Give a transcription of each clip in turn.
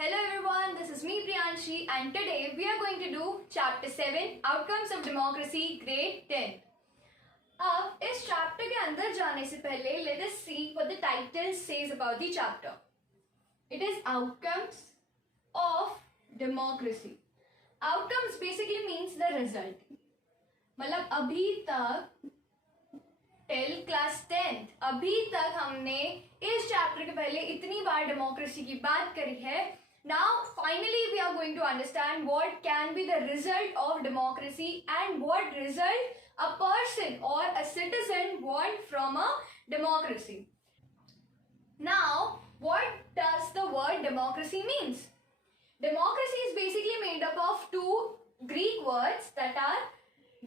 Hello everyone, this is me Priyanshi and today we are going to do chapter 7 Outcomes of Democracy Grade 10. अब इस chapter के अंदर जाने से पहले let us see what the title says about the chapter. It is Outcomes of Democracy. Outcomes basically means the result. मतलब अभी तक टिल क्लास 10th अभी तक हमने इस चैप्टर के पहले इतनी बार डेमोक्रेसी की बात करी है. Now finally we are going to understand what can be the result of democracy and what result a person और a citizen want from a democracy. Now what does the word democracy means? Democracy is basically made up of two Greek words that are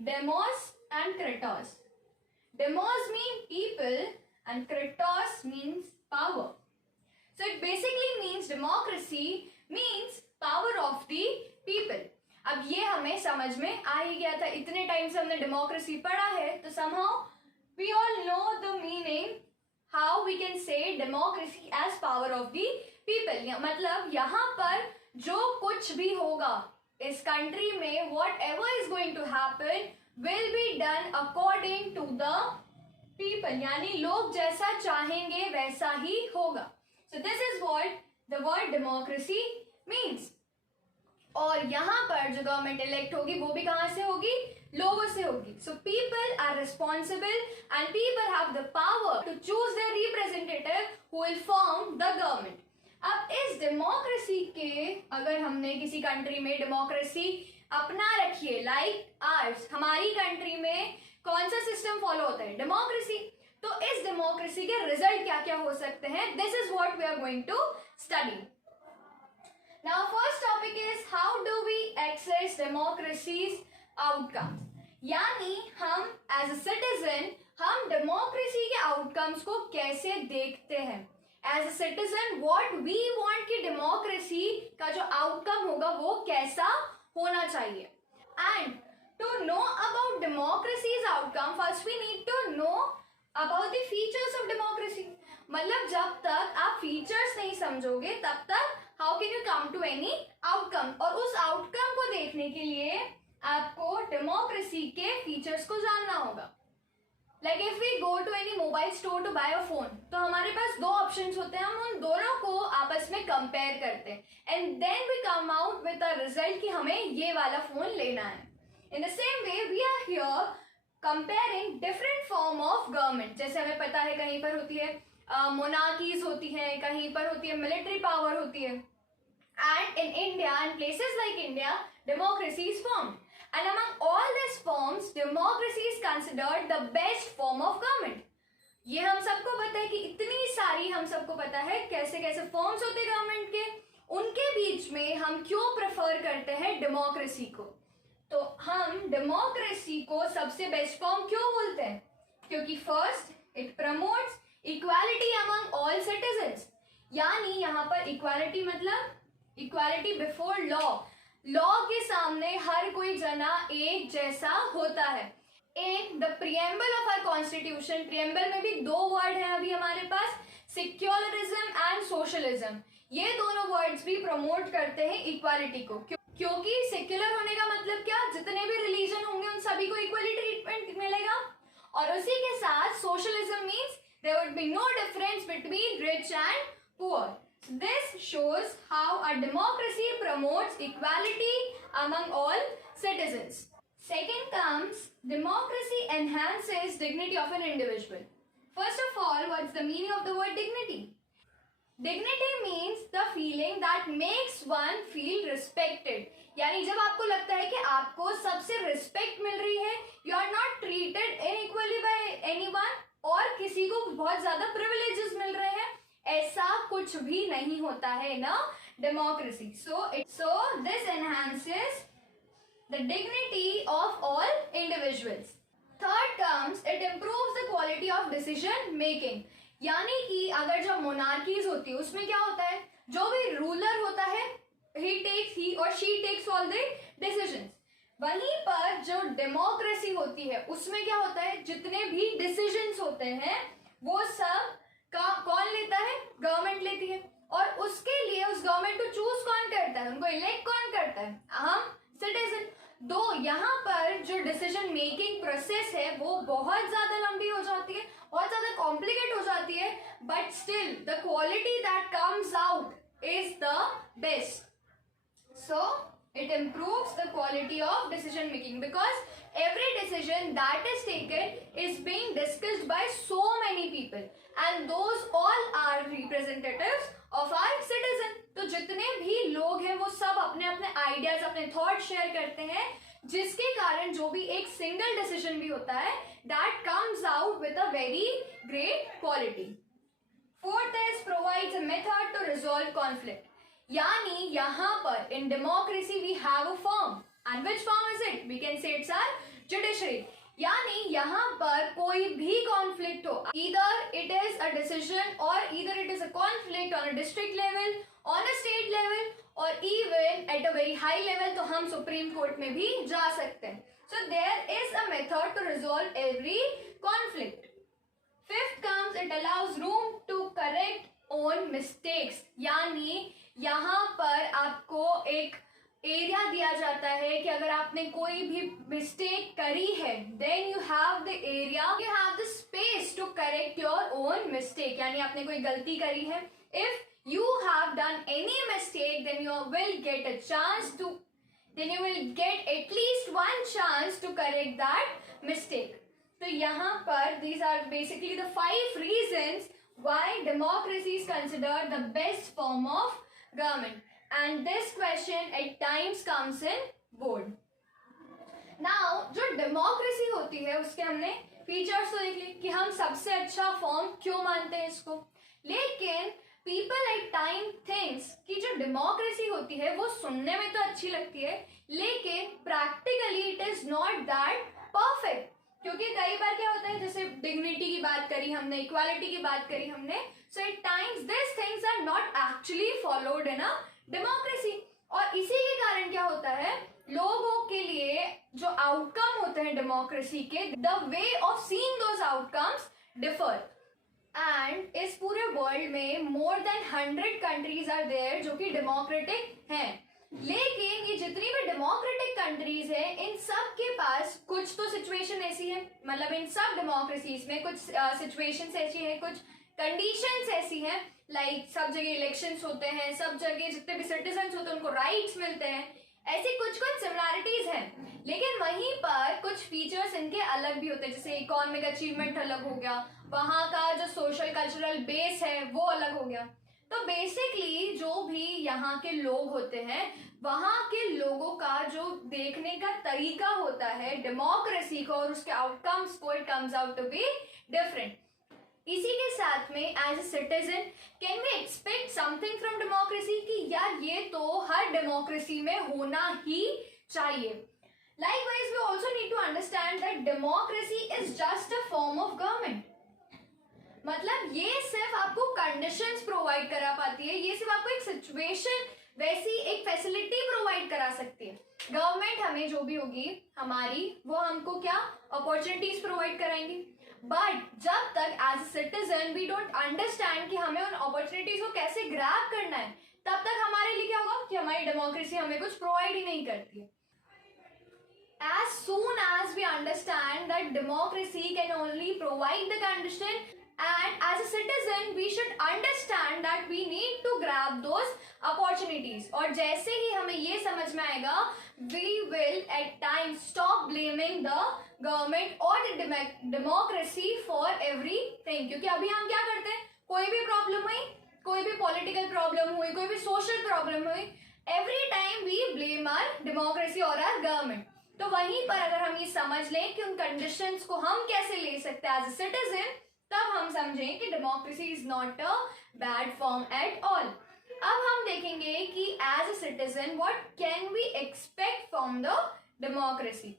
demos and kratos. Demos mean people and kratos means power. So it basically means democracy means power of the people. अब ये हमें समझ में आ ही गया था, इतने time से हमने डेमोक्रेसी पढ़ा है तो somehow we all know the meaning how we can say democracy as power of the people. मतलब यहाँ पर जो कुछ भी होगा इस कंट्री में whatever is going to happen will be done according to the people. यानी लोग जैसा चाहेंगे वैसा ही होगा. So this is what the word democracy means. और यहाँ पर जो गवर्नमेंट इलेक्ट होगी वो भी कहाँ से होगी? लोगों से होगी. So people are responsible and people have the power to choose their representative who will form the government. अब इस डेमोक्रेसी के अगर हमने किसी कंट्री में डेमोक्रेसी अपना रखिए लाइक आर्स, हमारी कंट्री में कौन सा सिस्टम फॉलो होता है? डेमोक्रेसी. तो इस डेमोक्रेसी के रिजल्ट क्या क्या हो सकते हैं? This is what we are going to study. Now first topic is how do we access democracy's outcomes. यानी हम एज अ सिटीजन हम डेमोक्रेसी के आउटकम्स को कैसे देखते हैं. As a citizen what we want कि डेमोक्रेसी का जो आउटकम होगा वो कैसा होना चाहिए. And to know about democracy's outcome first we need to know about the features of democracy. मतलब जब तक आप फीचर्स नहीं समझोगे तब तक how can you come to any outcome. और उस आउटकम को देखने के लिए आपको डेमोक्रेसी के फीचर्स को जानना होगा. Like if we go to any mobile store to buy a phone, तो हमारे पास दो ऑप्शंस होते हैं, हम उन दोनों को आपस में कंपेयर करते हैं and then we come out with a result कि हमें ये वाला फोन लेना है. In the same way we are here comparing different form of government. जैसे हमें पता है कहीं पर होती है मोनार्कीज होती है, कहीं पर होती है मिलिट्री पावर होती है. And in India and places like India democracy is formed. And among all these forms, democracy is considered the best form of government. ये हम सबको पता है कि इतनी सारी हम सबको पता है कैसे कैसे फॉर्म्स होते हैं गवर्नमेंट के. उनके बीच में हम क्यों प्रेफर करते हैं डेमोक्रेसी को? तो हम डेमोक्रेसी को सबसे बेस्ट फॉर्म क्यों बोलते हैं? क्योंकि first it promotes equality among all citizens. यानी यहाँ पर इक्वालिटी मतलब इक्वालिटी बिफोर लॉ. लॉ के सामने हर कोई जना एक जैसा होता है. एक the preamble of our constitution, preamble में भी दो वर्ड हैं अभी हमारे पास, सिक्योलरिज्म एंड सोशलिज्म. ये दोनों वर्ड्स भी प्रमोट करते हैं इक्वालिटी को. क्योंकि सेक्युलर होने का मतलब क्या? जितने भी रिलीजन होंगे उन सभी को इक्वली ट्रीटमेंट मिलेगा. और उसी के साथ socialism means there would be no difference between rich and poor. This shows how a democracy promotes equality among all citizens. Second comes democracy enhances dignity of an individual. First of all, what's the meaning of the word dignity? Dignity means the feeling that makes one feel respected. यानी जब आपको लगता है कि आपको सबसे respect मिल रही है, you are not treated unequally by anyone, और किसी को बहुत ज्यादा प्रिविलेजेस मिल रहे हैं, ऐसा कुछ भी नहीं होता है ना democracy. So this enhances the dignity of all individuals. Third comes it improves the quality of decision making. यानी कि अगर जो मोनार्कीज होती है उसमें क्या होता है? जो भी रूलर होता है he or she takes all the decisions. वहीं पर जो डेमोक्रेसी होती है उसमें क्या होता है? जितने भी डिसीजंस होते हैं वो सब कौन लेता है? गवर्नमेंट लेती है. और उसके लिए उस गवर्नमेंट को चूज है, उनको इलेक्ट कौन करता है? हम सिटीजन। दो यहाँ पर जो डिसीजन मेकिंग प्रोसेस है वो बहुत ज्यादा लंबी हो जाती है, बहुत ज्यादा कॉम्प्लिकेट हो जाती है, but still the quality that comes out is the best. So it improves the quality of decision making because every decision that is taken is being discussed by so many people and those all are representatives of our citizen. तो जितने भी लोग हैं वो सब अपने अपने ideas, अपने थॉट शेयर करते हैं, जिसके कारण जो भी एक सिंगल डिसीजन भी होता है that comes out with a very great quality. Fourth is provides a method to resolve conflict. यानी यहाँ पर in democracy we have a form and which form is it? We can say it's our judiciary. यानी यहाँ पर कोई भी conflict हो, either it is a decision और either it is a conflict on a district level, on a state level और even at a very high level, तो हम सुप्रीम कोर्ट में भी जा सकते हैं. So there is a method to resolve every conflict. Fifth comes it allows room to correct own mistakes. यानी यहाँ पर आपको एक एरिया दिया जाता है कि अगर आपने कोई भी मिस्टेक करी है then you have the area, you have the space to correct your own mistake. यानी आपने कोई गलती करी है, if you have done any mistake then you will get a chance to, then you will get at least one chance to correct that mistake. तो यहाँ पर these are basically the 5 reasons why democracy is considered the best form of government, and this question at times comes in board. Now जो democracy होती है उसके हमने features तो देख लिए कि हम सबसे अच्छा फॉर्म क्यों मानते हैं इसको, लेकिन पीपल एट टाइम थिंक्स कि जो डेमोक्रेसी होती है वो सुनने में तो अच्छी लगती है लेकिन practically it is not that perfect. क्योंकि कई बार क्या होता है, जैसे डिग्निटी की बात करी हमने, इक्वालिटी की बात करी हमने, so at times this things are not actually followed in a democracy. और इसी के कारण क्या होता है, लोगों के लिए जो आउटकम होते हैं डेमोक्रेसी के, the way of seeing those outcomes differ. And इस पूरे वर्ल्ड में more than 100 countries are there जो कि डेमोक्रेटिक हैं. लेकिन ये जितनी भी डेमोक्रेटिक कंट्रीज हैं इन सब के पास कुछ तो सिचुएशन ऐसी है, मतलब इन सब डेमोक्रेसीज में कुछ सिचुएशंस ऐसी हैं, कुछ कंडीशंस ऐसी हैं, लाइक सब जगह इलेक्शंस होते हैं, सब जगह जितने भी सिटीजन्स होते हैं उनको राइट्स मिलते हैं, ऐसी कुछ कुछ सिमिलैरिटीज हैं. लेकिन वहीं पर कुछ फीचर्स इनके अलग भी होते हैं, जैसे इकोनॉमिक अचीवमेंट अलग हो गया, वहाँ का जो सोशल कल्चरल बेस है वो अलग हो गया. तो बेसिकली जो भी यहाँ के लोग होते हैं वहाँ के लोगों का जो देखने का तरीका होता है डेमोक्रेसी को और उसके आउटकम्स को, it comes out to be different. इसी के साथ में as a citizen can we expect something from democracy कि यार ये तो हर डेमोक्रेसी में होना ही चाहिए. Likewise, we also need to understand that democracy is just a form of government. मतलब ये सिर्फ आपको कंडीशंस प्रोवाइड करा पाती है, ये सिर्फ आपको एक सिचुएशन वैसी एक फैसिलिटी प्रोवाइड करा सकती है. गवर्नमेंट हमें जो भी होगी हमारी, वो हमको क्या अपॉर्चुनिटीज प्रोवाइड कराएंगी, बट जब तक as a citizen we don't understand कि हमें उन अपॉर्चुनिटीज को कैसे ग्रैब करना है, तब तक हमारे लिए क्या होगा कि हमारी डेमोक्रेसी हमें कुछ प्रोवाइड ही नहीं करती है. As soon as we understand that democracy can only provide the condition, and as a citizen we should understand that we need to grab those opportunities. और जैसे ही हमें ये समझ में आएगा, we will at times stop blaming the government or the democracy for everything. क्योंकि अभी हम क्या करते हैं, कोई भी प्रॉब्लम हुई, कोई भी पॉलिटिकल प्रॉब्लम हुई, कोई भी सोशल प्रॉब्लम हुई, every time we blame our democracy or our government. तो वहीं पर अगर हम ये समझ लें कि उन कंडीशंस को हम कैसे ले सकते हैं एज ए सिटीजन, तब हम समझें कि democracy is not a bad form at all. अब हम देखेंगे कि as a citizen what can we expect from the democracy.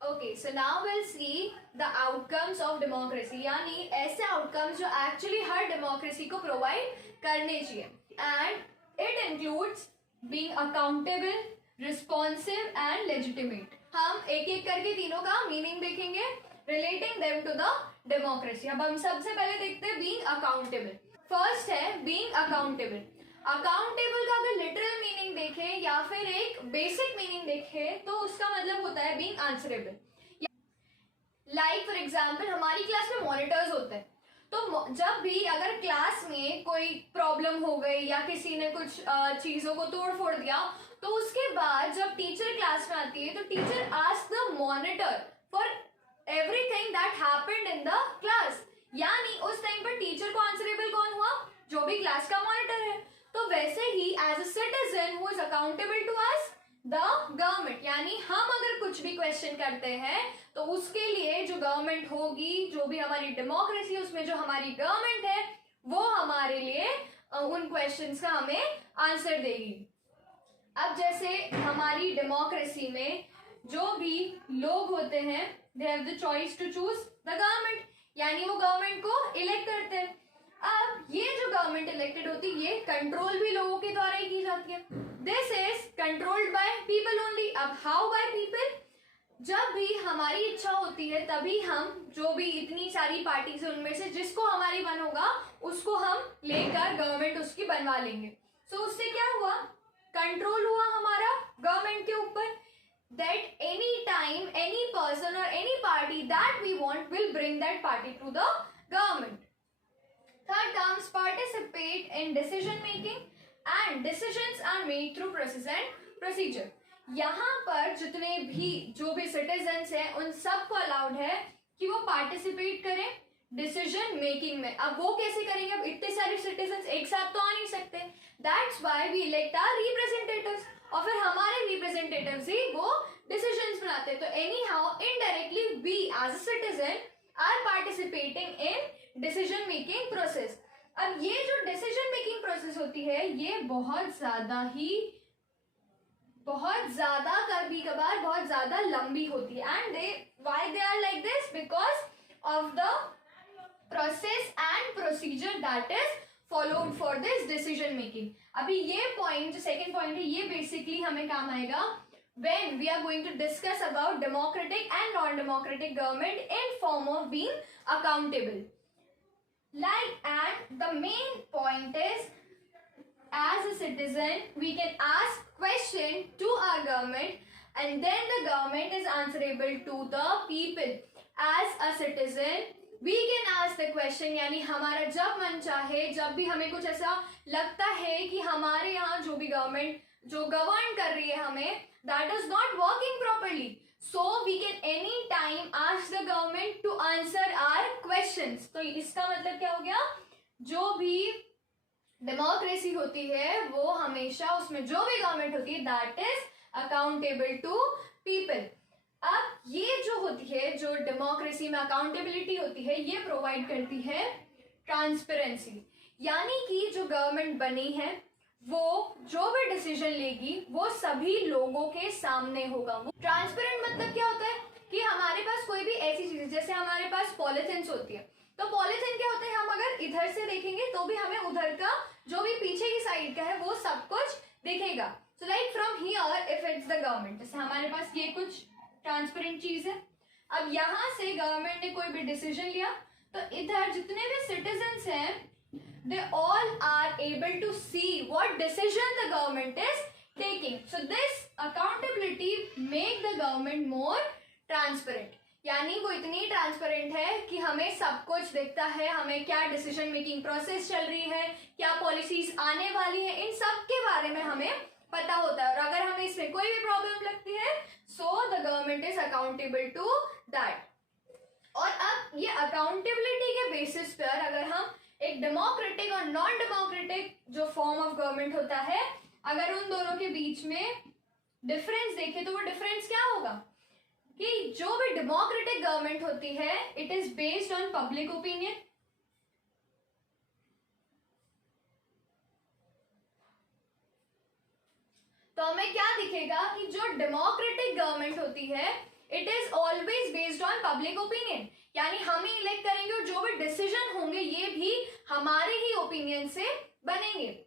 Okay, so now will see the outcomes of democracy, यानी ऐसे आउटकम्स जो एक्चुअली हर डेमोक्रेसी को प्रोवाइड करने चाहिए. And it includes being accountable, responsive and legitimate. हम एक एक करके तीनों का मीनिंग देखेंगे relating them to the democracy. अब हम सबसे पहले देखते हैं being accountable. फर्स्ट है being accountable. अकाउंटेबल का अगर लिटरल मीनिंग देखें या फिर एक बेसिक मीनिंग देखें तो उसका मतलब होता है being answerable. Like for example हमारी क्लास में मॉनिटर्स होते हैं, तो जब भी अगर क्लास में कोई प्रॉब्लम हो गई या किसी ने कुछ चीजों को तोड़ फोड़ दिया, तो उसके बाद जब टीचर क्लास में आती है तो teacher ask the monitor for everything that happened in the class. यानी उस टाइम पर टीचर को आंसरेबल कौन हुआ? जो भी क्लास का मॉनिटर है। तो वैसे ही as a citizen who is accountable to us the government, यानी हम अगर कुछ भी क्वेश्चन करते हैं तो उसके लिए जो गवर्नमेंट होगी, जो भी हमारी डेमोक्रेसी उसमें जो हमारी गवर्नमेंट है वो हमारे लिए उन क्वेश्चंस का हमें आंसर देगी। अब जैसे हमारी डेमोक्रेसी में जो भी लोग होते हैं they have the choice to choose the government, यानी वो गवर्नमेंट को इलेक्ट करते हैं। अब ये जो गवर्नमेंट इलेक्टेड होती है ये कंट्रोल भी लोगों के द्वारा ही की जाती है। This is controlled by people only. अब हाउ बाय पीपल? जब भी हमारी इच्छा होती है तभी हम जो भी इतनी सारी पार्टीज है उनमें से जिसको हमारी मन होगा उसको हम लेकर गवर्नमेंट उसकी बनवा लेंगे। सो उससे क्या हुआ? कंट्रोल हुआ हमारा गवर्नमेंट के ऊपर, that any time any person or any party that we want will bring that party to the government. Third comes participate in decision making and decisions are made through process and procedure. यहाँ पर जितने भी जो भी citizens हैं उन सबको allowed है कि वो पार्टिसिपेट करें डिसीजन मेकिंग में। अब वो कैसे करेंगे? अब इतने सारे सिटीजन्स एक साथ तो आ नहीं सकते, that's why we elect our representatives, और फिर हमारे रिप्रेजेंटेटिव्स ही वो डिसीजंस बनाते हैं। तो anyhow indirectly we as a citizen are participating in decision making process. अब ये जो डिसीजन मेकिंग प्रोसेस होती है ये बहुत ज्यादा कभी कभार बहुत ज्यादा लंबी होती है। And they why they are like this? Because of the process and procedure that is followed for this decision making. अभी ये पॉइंट जो सेकेंड पॉइंट है ये बेसिकली हमें काम आएगा when we are going to discuss about democratic and non-democratic government in form of being accountable. And the main point is, as a citizen we can ask question to our government and then the government is answerable to the people. As a citizen we can ask the question, यानी हमारा जब मन चाहे, जब भी हमें कुछ ऐसा लगता है कि हमारे यहाँ जो भी गवर्नमेंट जो गवर्न कर रही है हमें that is not working properly, so we can any time ask the government to answer our questions. तो इसका मतलब क्या हो गया? जो भी डेमोक्रेसी होती है वो हमेशा उसमें जो भी गवर्नमेंट होती है that is accountable to people. अब ये जो होती है जो डेमोक्रेसी में अकाउंटेबिलिटी होती है ये प्रोवाइड करती है ट्रांसपेरेंसी, यानी कि जो गवर्नमेंट बनी है वो जो भी डिसीजन लेगी वो सभी लोगों के सामने होगा। वो ट्रांसपेरेंट मतलब क्या होता है कि हमारे पास कोई भी ऐसी चीज, जैसे हमारे पास पॉलिथिन्स होती है, तो पॉलिथिन क्या होता है हम अगर इधर से देखेंगे तो भी हमें उधर का जो भी पीछे की साइड का है वो सब कुछ दिखेगा। So like from here if it's the government, जैसे हमारे पास ये कुछ ट्रांसपेरेंट चीज है। अब यहाँ से गवर्नमेंट ने कोई भी डिसीजन लिया तो इधर जितने भी सिटीजन्स हैं they all are able to see what decision the government is taking. So this accountability make the government more transparent, यानी वो इतनी ट्रांसपेरेंट है कि हमें सब कुछ दिखता है, हमें क्या डिसीजन मेकिंग प्रोसेस चल रही है, क्या पॉलिसीज आने वाली है, इन सब के बारे में हमें पता होता है। और अगर हमें इसमें कोई भी प्रॉब्लम लगती है so the government is accountable to that. और अब ये अकाउंटेबिलिटी के बेसिस पर अगर हम एक डेमोक्रेटिक और नॉन डेमोक्रेटिक जो फॉर्म ऑफ गवर्नमेंट होता है अगर उन दोनों के बीच में डिफरेंस देखें तो वो डिफरेंस क्या होगा कि जो भी डेमोक्रेटिक गवर्नमेंट होती है it is based on public opinion. तो हमें क्या दिखेगा कि जो डेमोक्रेटिक गवर्नमेंट होती है it is always based on public opinion, यानी हम ही इलेक्ट करेंगे और जो भी डिसीजन होंगे ये भी हमारे ही ओपिनियन से बनेंगे।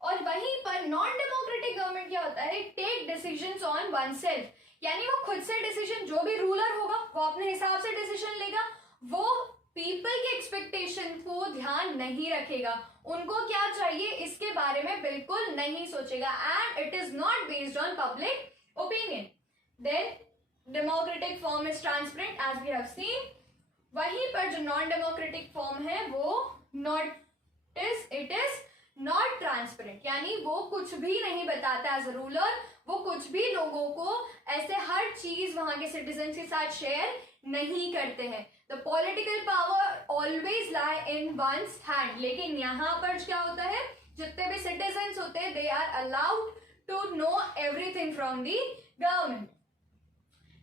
और वहीं पर नॉन डेमोक्रेटिक गवर्नमेंट क्या होता है, take decisions on oneself, यानी वो खुद से डिसीजन, जो भी रूलर होगा वो अपने हिसाब से डिसीजन लेगा, वो पीपल के एक्सपेक्टेशन को ध्यान नहीं रखेगा, उनको क्या चाहिए इसके बारे में बिल्कुल नहीं सोचेगा, and it is not based on public opinion. Then democratic form is transparent as we have seen. वहीं पर जो नॉन डेमोक्रेटिक फॉर्म है वो इट इज नॉट ट्रांसपेरेंट, यानी वो कुछ भी नहीं बताता एज अ रूलर, वो कुछ भी लोगों को ऐसे हर चीज वहां के सिटीजन के साथ शेयर नहीं करते हैं। The political power always lie in one's hand. लेकिन यहाँ पर क्या होता है, जितने भी सिटीजन होते हैं they are allowed to know everything from the government.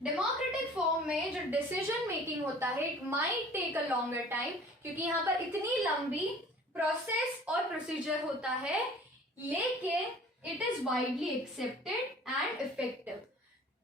Democratic form में जो डिसीजन मेकिंग होता है it might take a longer time, क्योंकि यहाँ पर इतनी लंबी प्रोसेस और प्रोसीजर होता है, लेकिन it is widely accepted and effective.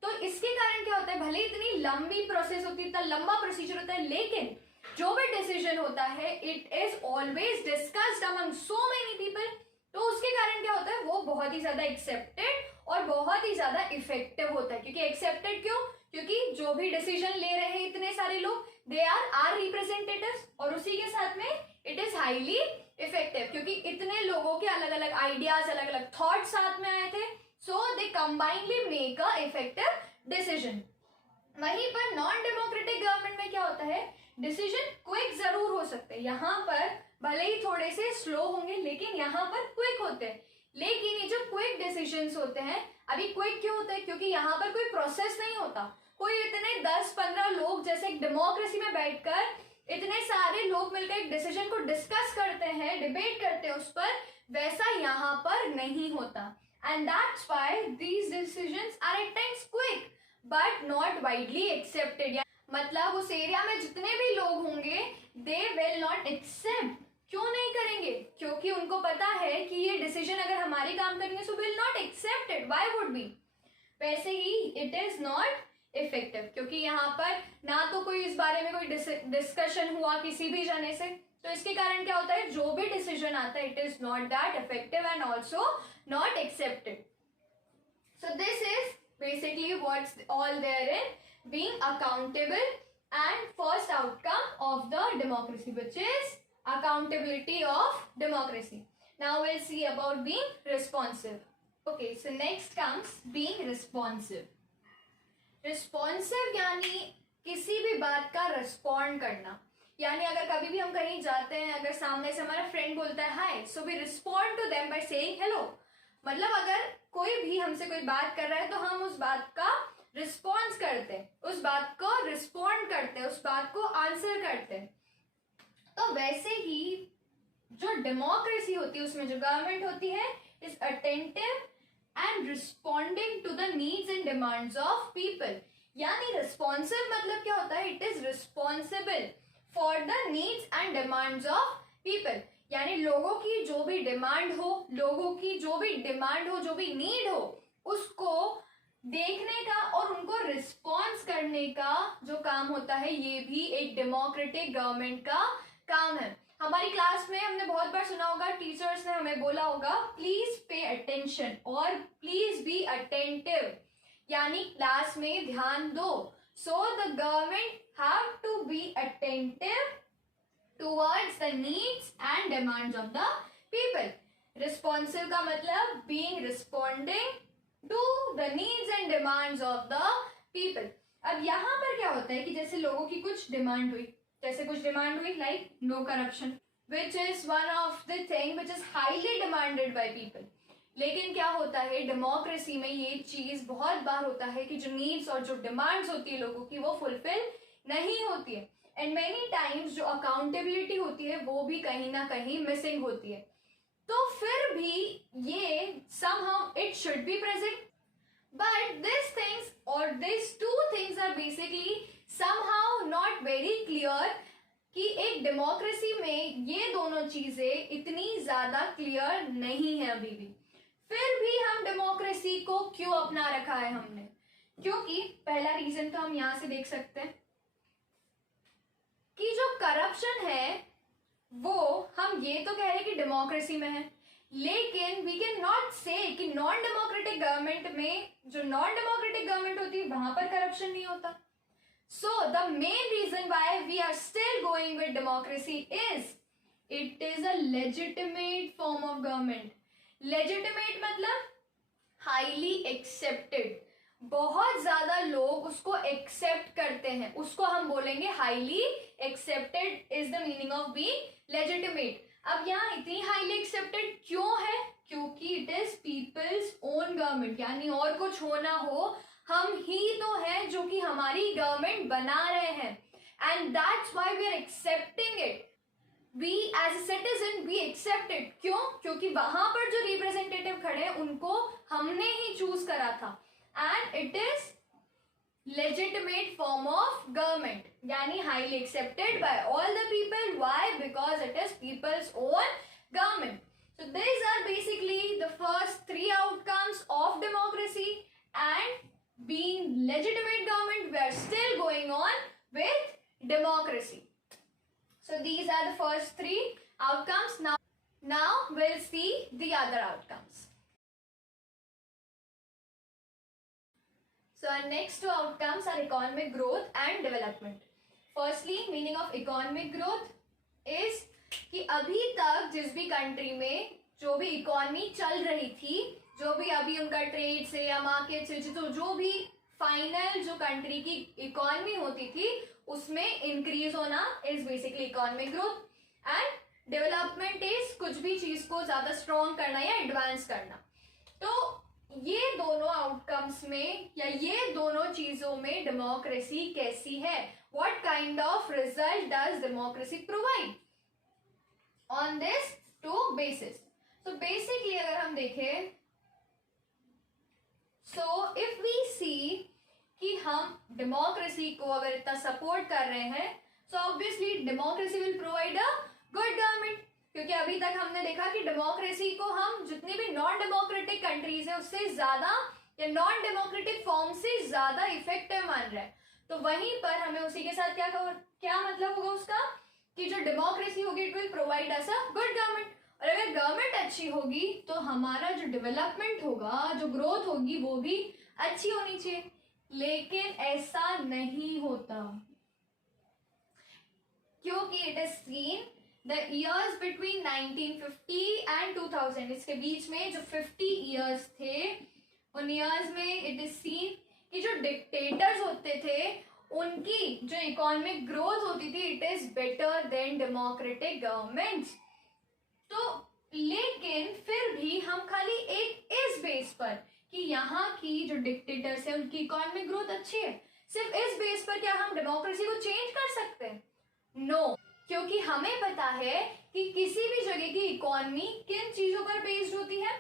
तो इसके कारण क्या होता है, भले इतनी लंबी प्रोसेस होती है, इतना लंबा प्रोसीजर होता है, लेकिन जो भी डिसीजन होता है it is always discussed among so many people. तो उसके कारण क्या होता है, वो बहुत ही ज्यादा एक्सेप्टेड और बहुत ही ज्यादा इफेक्टिव होता है। क्योंकि एक्सेप्टेड क्यों, क्योंकि जो भी डिसीजन ले रहे हैं इतने सारे लोग दे आर रिप्रेजेंटेटिव्स, और उसी के साथ में इट इज हाईली इफेक्टिव, क्योंकि इतने लोगों के अलग अलग आइडियाज, अलग अलग थॉट साथ में आए थे, so they combinedly make a effective decision. वहीं पर नॉन डेमोक्रेटिक गवर्नमेंट में क्या होता है, डिसीजन क्विक जरूर हो सकते हैं, यहाँ पर भले ही थोड़े से स्लो होंगे लेकिन यहाँ पर क्विक होते हैं। लेकिन ये जो क्विक डिसीजंस होते हैं, अभी क्विक क्यों होते हैं, क्योंकि यहाँ पर कोई प्रोसेस नहीं होता, कोई इतने 10-15 लोग जैसे एक डेमोक्रेसी में बैठकर इतने सारे लोग मिलकर एक डिसीजन को डिस्कस करते हैं, डिबेट करते हैं उस पर, वैसा यहाँ पर नहीं होता। And that's why these decisions are at times quick but not widely accepted. मतलब उस एरिया में जितने भी लोग होंगे दे विल नॉट एक्सेप्ट। क्यों नहीं करेंगे, क्योंकि उनको पता है कि ये डिसीजन अगर हमारे काम करेंगे so will not accepted, why would be. वैसे ही इट इज नॉट इफेक्टिव, क्योंकि यहाँ पर ना तो कोई इस बारे में कोई डिस्कशन हुआ किसी भी जने से, तो इसके कारण क्या होता है, जो भी डिसीजन आता है it is not that effective and also not accepted. So this is basically what's all there in being accountable and first outcome of the democracy, which is accountability of democracy. Now we'll see about being responsive. Okay, so next comes being responsive. Responsive यानी किसी भी बात का respond करना, यानी अगर कभी भी हम कहीं जाते हैं, अगर सामने से हमारा फ्रेंड बोलता है हाय, so we respond to them by saying hello। मतलब अगर कोई भी हमसे कोई बात कर रहा है तो हम उस बात का रिस्पॉन्स करते हैं, उस बात को रिस्पॉन्ड करते हैं, उस बात को आंसर करते हैं। तो वैसे ही जो डेमोक्रेसी होती है उसमें जो गवर्नमेंट होती है is attentive and responding to the needs and demands of people. यानी रिस्पॉन्सिव मतलब क्या होता है, it is responsible for the needs and demands of people. यानी लोगों की जो भी डिमांड हो, लोगों की जो भी डिमांड हो, जो भी नीड हो, उसको देखने का और उनको रिस्पॉन्स करने का जो काम होता है, ये भी एक डेमोक्रेटिक गवर्नमेंट का काम है। हमारी क्लास में हमने बहुत बार सुना होगा, टीचर्स ने हमें बोला होगा प्लीज पे अटेंशन और प्लीज बी अटेंटिव, यानी क्लास में ध्यान दो। So the government have to be attentive towards the needs and demands of the people. Responsive का मतलब being responding to the needs and demands of the people. अब यहाँ पर क्या होता है कि जैसे लोगों की कुछ डिमांड हुई, like no corruption, which is one of the thing which is highly demanded by people. लेकिन क्या होता है, डेमोक्रेसी में ये चीज बहुत बार होता है कि जो नीड्स और जो डिमांड्स होती है लोगों की वो फुलफिल नहीं होती है, एंड मेनी टाइम्स जो अकाउंटेबिलिटी होती है वो भी कहीं ना कहीं मिसिंग होती है। तो फिर भी ये somehow it should be present, but these things or these two things are basically somehow not very clear कि एक डेमोक्रेसी में ये दोनों चीजें इतनी ज्यादा क्लियर नहीं है अभी भी। फिर भी हम डेमोक्रेसी को क्यों अपना रखा है हमने, क्योंकि पहला रीजन तो हम यहाँ से देख सकते हैं कि जो करप्शन है वो हम ये तो कह रहे हैं कि डेमोक्रेसी में है, लेकिन वी कैन नॉट से कि नॉन डेमोक्रेटिक गवर्नमेंट में, जो नॉन डेमोक्रेटिक गवर्नमेंट होती है वहां पर करप्शन नहीं होता। So the main reason why we are still going with democracy is it is a legitimate form of government. Legitimate मतलब highly accepted, बहुत ज्यादा लोग उसको एक्सेप्ट करते हैं, उसको हम बोलेंगे highly accepted is the meaning of being legitimate. अब यहाँ इतनी हाईली एक्सेप्टेड क्यों है? क्योंकि it is people's own government, यानी और कुछ होना हो, हम ही तो हैं जो कि हमारी गवर्नमेंट बना रहे हैं, and that's why we are accepting it. We as a citizen we accept it. क्यों? क्योंकि वहां पर जो रिप्रेजेंटेटिव खड़े हैं उनको हमने ही चूज करा था, and it is legitimate form of government, yani highly accepted by all the people. Why? Because it is people's own government. So these are basically the first three outcomes of democracy, and being legitimate government, we are still going on with democracy. So these are the first three outcomes. Now we'll see the other outcomes. So our next two outcomes are economic growth and development. Firstly, meaning of economic growth is कि अभी तक जिस भी country में जो भी economy चल रही थी, जो भी अभी उनका ट्रेड से या मार्केट से तो जो भी फाइनल जो कंट्री की इकोनॉमी होती थी उसमें इंक्रीज होना is basically economic growth. And development is कुछ भी चीज को ज्यादा स्ट्रॉन्ग करना या एडवांस करना. तो ये दोनों आउटकम्स में या ये दोनों चीजों में डेमोक्रेसी कैसी है? What kind of result does democracy provide on this two basis? So basically अगर हम देखें, सो इफ वी सी कि हम डेमोक्रेसी को अगर इतना सपोर्ट कर रहे हैं, so obviously democracy will provide a good government. क्योंकि अभी तक हमने देखा कि डेमोक्रेसी को हम जितनी भी नॉन डेमोक्रेटिक कंट्रीज है उससे ज्यादा या नॉन डेमोक्रेटिक फॉर्म से ज्यादा इफेक्टिव मान रहे हैं. तो वहीं पर हमें उसी के साथ क्या मतलब होगा उसका कि जो डेमोक्रेसी होगी it will provide us a good government. और अगर गवर्नमेंट अच्छी होगी तो हमारा जो डेवलपमेंट होगा, जो ग्रोथ होगी वो भी अच्छी होनी चाहिए. लेकिन ऐसा नहीं होता क्योंकि it is seen the years between 1950 and 2000, इसके बीच में जो 50 years थे, उन years में it is seen कि जो dictators होते थे उनकी जो economic growth होती थी it is better than democratic governments. तो लेकिन फिर भी हम खाली एक इस बेस पर कि यहाँ की जो dictators है उनकी economic growth अच्छी है, सिर्फ इस बेस पर क्या हम डेमोक्रेसी को चेंज कर सकते हैं? नो. क्योंकि हमें पता है कि किसी भी जगह की इकोनॉमी किन चीजों पर बेस्ड होती है?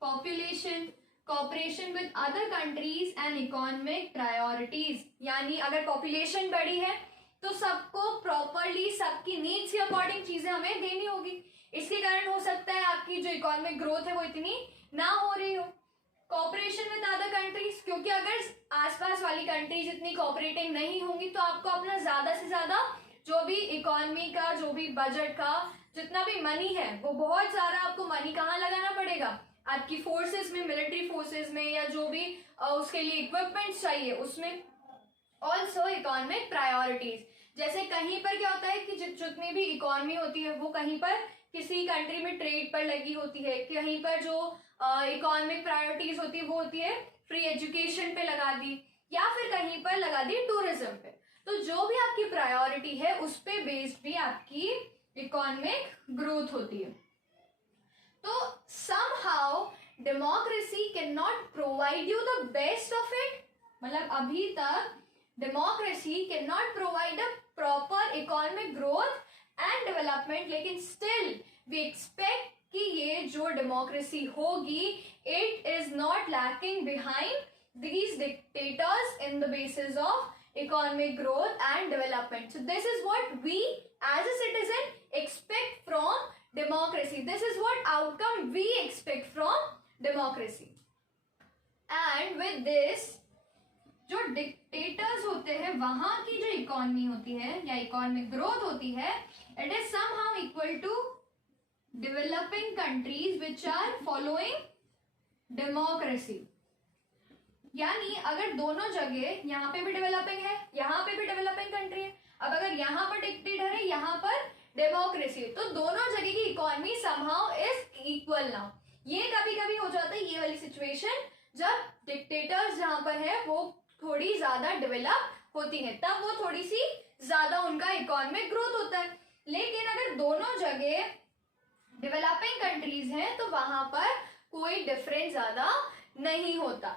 Population, cooperation with other countries and economic priorities. यानी अगर पॉपुलेशन बड़ी है तो सबको प्रॉपरली सबकी नीड्स के अकॉर्डिंग चीजें हमें देनी होगी. इसके कारण हो सकता है आपकी जो इकोनॉमिक ग्रोथ है वो इतनी ना हो रही हो. कॉपरेशन विद अदर कंट्रीज, क्योंकि अगर आसपास वाली कंट्रीज इतनी कॉपरेटिंग नहीं होंगी तो आपको अपना ज्यादा से ज्यादा जो भी इकोनॉमी का, जो भी बजट का जितना भी मनी है वो बहुत सारा आपको मनी कहाँ लगाना पड़ेगा? आपकी फोर्सेस में, मिलिट्री फोर्सेस में, या जो भी उसके लिए इक्विपमेंट्स चाहिए उसमें. ऑल्सो इकोनॉमिक प्रायोरिटीज, जैसे कहीं पर क्या होता है कि जितनी भी इकोनॉमी होती है वो कहीं पर किसी कंट्री में ट्रेड पर लगी होती है, कहीं पर जो इकोनॉमिक प्रायोरिटीज होती है वो होती है फ्री एजुकेशन पे लगा दी, या फिर कहीं पर लगा दी टूरिज्म पे. तो जो भी आपकी प्रायोरिटी है उस पे बेस्ड भी आपकी इकोनॉमिक ग्रोथ होती है. तो somehow democracy cannot provide you the best of it. मतलब अभी तक democracy cannot provide a proper economic growth and development, लेकिन still we expect कि ये जो democracy होगी it is not lacking behind these dictators in the basis of economic growth and development. So this is what we as a citizen expect from democracy. This is what outcome we expect from democracy. And with this, जो dictators होते हैं वहां की जो economy होती है या economic growth होती है, it is somehow equal to developing countries which are following democracy. यानी अगर दोनों जगह, यहाँ पे भी डेवलपिंग है, यहाँ पे भी डेवलपिंग कंट्री है, अब अगर यहाँ पर डिक्टेटर है, यहाँ पर डेमोक्रेसी है, तो दोनों जगह की economy somehow is equal now. ये कभी कभी हो जाता है ये वाली सिचुएशन जब डिक्टेटर्स जहां पर है वो थोड़ी ज्यादा डेवलप होती है, तब वो थोड़ी सी ज्यादा उनका इकोनॉमिक ग्रोथ होता है। लेकिन अगर दोनों जगह डेवलपिंग कंट्रीज हैं तो वहां पर कोई डिफरेंस ज्यादा नहीं होता।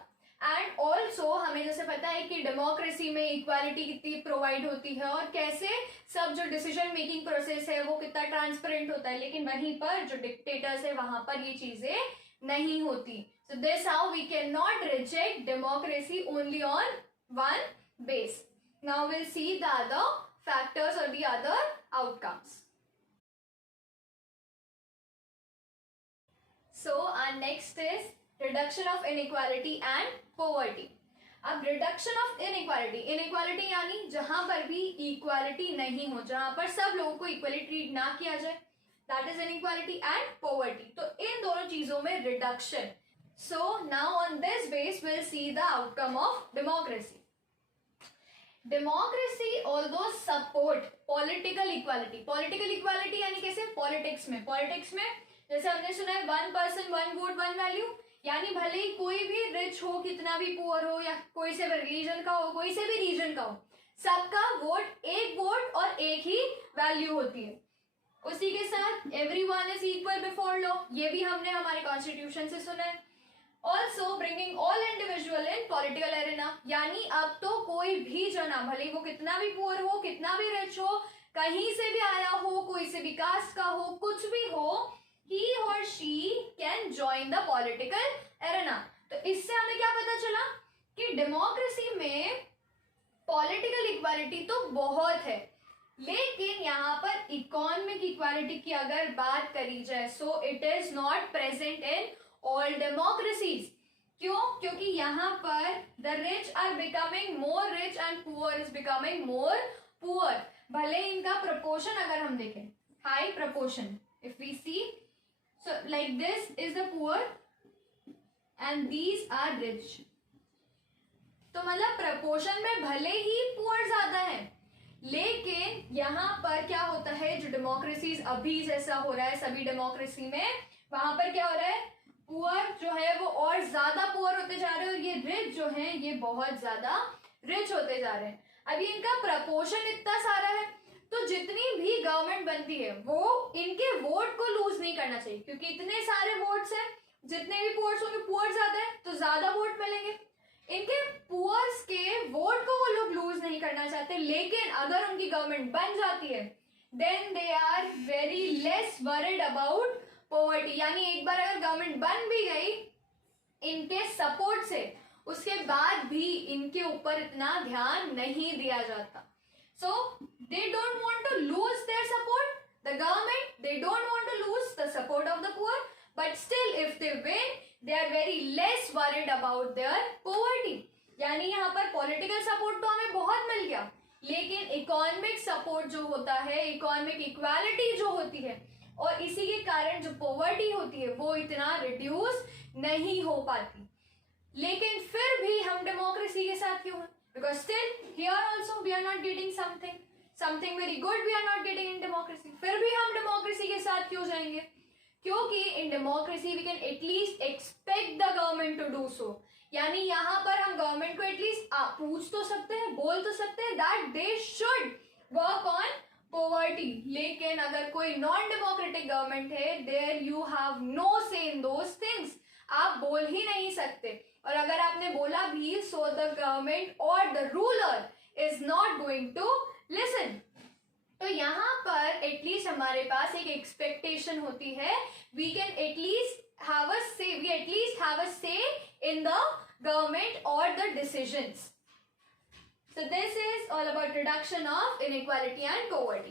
एंड ऑल्सो हमें जैसे पता है कि डेमोक्रेसी में इक्वालिटी कितनी प्रोवाइड होती है और कैसे सब जो डिसीजन मेकिंग प्रोसेस है वो कितना ट्रांसपेरेंट होता है, लेकिन वहीं पर जो डिक्टेटर्स है वहां पर ये चीजें नहीं होती। So this how we can not reject democracy only on one base. Now will see the other factors और the other outcomes. So our next is reduction of inequality and poverty. अब reduction of inequality, inequality यानी जहां पर भी equality नहीं हो, जहां पर सब लोगों को equally treat ना किया जाए, that is inequality and poverty. तो इन दोनों चीजों में reduction. So now on this base we'll see the outcome of democracy. Democracy although support political equality. Political equality यानी कैसे? Politics में जैसे हमने सुना है 1 person 1 vote 1 वैल्यू, यानी भले ही कोई भी रिच हो, कितना भी पुअर हो, या कोई से भी रिलीजन का हो, कोई से भी रीजन का हो, सबका वोट और एक ही वैल्यू होती है। उसी के साथ everyone is equal before law, ये भी हमने हमारे कॉन्स्टिट्यूशन से सुना है। Also bringing all individual in political arena, यानी अब तो कोई भी जना, भले ही वो कितना भी पुअर हो, कितना भी रिच हो, कहीं से भी आया हो, कोई से भी कास्ट का हो, कुछ भी हो, he or she can join the political arena। तो इससे हमें क्या पता चला कि डेमोक्रेसी में पॉलिटिकल इक्वालिटी तो बहुत है, लेकिन यहाँ पर इकोनॉमिक इक्वालिटी की अगर बात करी जाए so it is not present in all democracies. क्यों? क्योंकि यहाँ पर the rich are becoming more rich and poor is becoming more poor. भले इनका प्रपोर्शन अगर हम देखें, high proportion, if we see, so like this is the poor and these are rich। तो मतलब प्रपोर्शन में भले ही पुअर ज्यादा है, लेकिन यहाँ पर क्या होता है, जो डेमोक्रेसीज अभी जैसा हो रहा है सभी डेमोक्रेसी में, वहां पर क्या हो रहा है, पुअर जो है वो और ज्यादा पुअर होते जा रहे हैं और ये रिच जो है ये बहुत ज्यादा रिच होते जा रहे हैं। अभी इनका प्रपोर्शन इतना सारा है तो जितनी भी गवर्नमेंट बनती है वो इनके वोट को लूज नहीं करना चाहिए, क्योंकि इतने सारे वोट्स हैं, जितने भी पुअर्स होंगे, पुअर ज्यादा है तो ज्यादा वोट मिलेंगे, इनके पुअर्स के वोट को वो लोग लूज नहीं करना चाहते। लेकिन अगर उनकी गवर्नमेंट बन जाती है then they are very less worried about poverty, यानी एक बार अगर गवर्नमेंट बन भी गई इनके सपोर्ट से, उसके बाद भी इनके ऊपर इतना ध्यान नहीं दिया जाता। So they don't want to lose their support, the government, they don't want to lose the support of the poor, but still if they win they are very less worried about their poverty। यानी यहाँ पर political support तो हमें बहुत मिल गया, लेकिन economic support जो होता है, इकोनॉमिक इक्वालिटी जो होती है, और इसी के कारण जो पॉवर्टी होती है वो इतना रिड्यूस नहीं हो पाती। लेकिन फिर भी हम डेमोक्रेसी के साथ क्यों हैं? Because still here also we are not getting something very good we are not getting in democracy। फिर भी हम डेमोक्रेसी के साथ क्यों जाएंगे? क्योंकि in democracy we can at least expect the government to do so। यानी यहाँ पर हम गवर्नमेंट को एटलीस्ट पूछ तो सकते हैं, बोल तो सकते हैं that they should work on poverty। लेकिन अगर कोई नॉन डेमोक्रेटिक गवर्नमेंट है there you have no say in those things, आप बोल ही नहीं सकते, और अगर आपने बोला भी सो द गवर्नमेंट और the ruler is not going to listen. तो यहाँ पर एटलीस्ट हमारे पास एक एक्सपेक्टेशन होती है, we can at least have a say, we at least have a say in the government और the decisions. So this is all about reduction of inequality and poverty।